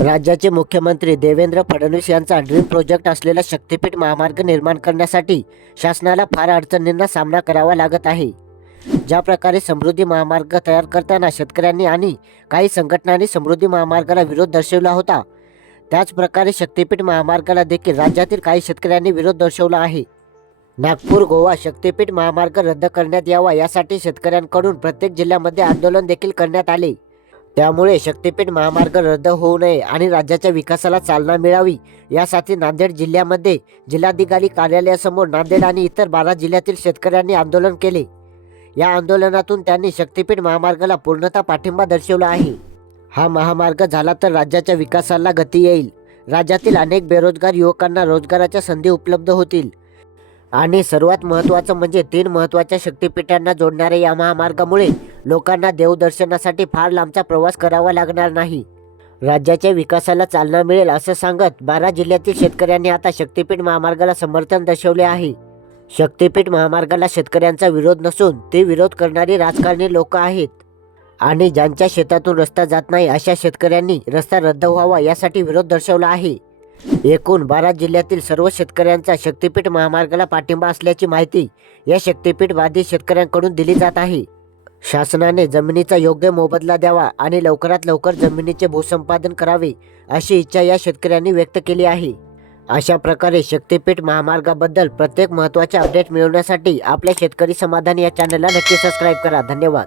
राज्याचे मुख्यमंत्री देवेंद्र फडणवीस यांचा ड्रीम प्रोजेक्ट असलेला शक्तीपीठ महामार्ग निर्माण करण्यासाठी शासनाला फार अडचणींना सामना करावा लागत आहे. ज्या प्रकारे समृद्धी महामार्ग तयार करताना शेतकऱ्यांनी आणि काही संघटनांनी समृद्धी महामार्गाला विरोध दर्शवला होता. त्याचप्रकारे शक्तीपीठ महामार्गाला देखील राज्यातील काही शेतकऱ्यांनी विरोध दर्शवला आहे. नागपूर गोवा शक्तीपीठ महामार्ग रद्द करण्यात यावा यासाठी शेतकऱ्यांकडून प्रत्येक जिल्ह्यामध्ये आंदोलन देखील करण्यात आले. त्यामुळे शक्तीपीठ महामार्ग रद्द होऊ नये आणि राज्याच्या विकासाला चालना मिळावी. यासाठी नांदेड जिल्ह्यामध्ये जिल्हाधिकारी कार्यालयासमोर नांदेड आणि इतर बारा जिल्ह्यातील शेतकऱ्यांनी आंदोलन केले. या आंदोलनातून त्यांनी शक्तीपीठ महामार्गाला पूर्णतः पाठिंबा दर्शवला आहे. हा महामार्ग झाला तर राज्याच्या विकासाला गती येईल. राज्यातील अनेक बेरोजगार युवकांना रोजगाराच्या संधी उपलब्ध होतील. आणि सर्वात महत्त्वाचं म्हणजे तीन महत्त्वाच्या शक्तीपीठांना जोडणाऱ्या या महामार्गामुळे लोकांना देवदर्शनासाठी फार लांबचा प्रवास करावा लागणार नाही. राज्याच्या विकासाला चालना मिळेल असं सांगत बारा जिल्ह्यातील शेतकऱ्यांनी आता शक्तीपीठ महामार्गाला समर्थन दर्शवले आहे. शक्तीपीठ महामार्गाला शेतकऱ्यांचा विरोध नसून ते विरोध करणारी राजकारणी लोक आहेत. आणि ज्यांच्या शेतातून रस्ता जात नाही अशा शेतकऱ्यांनी रस्ता रद्द व्हावा यासाठी विरोध दर्शवला आहे. एकूण बारा जिल्ह्यातील सर्व शेतकऱ्यांचा शक्तीपीठ महामार्गाला पाठिंबा असल्याची माहिती या शक्तीपीठ बाधित शेतकऱ्यांकडून दिली जात आहे. शासनाने जमिनीचा योग्य मोबदला द्यावा आणि लवकरात लवकर जमिनीचे भूसंपादन करावे अशी इच्छा या शेतकऱ्यांनी व्यक्त केली आहे. अशा प्रकारे शक्तीपीठ महामार्गाबद्दल प्रत्येक महत्त्वाचे अपडेट मिळवण्यासाठी आपल्या शेतकरी समाधान या चॅनलला नक्की सबस्क्राईब करा. धन्यवाद.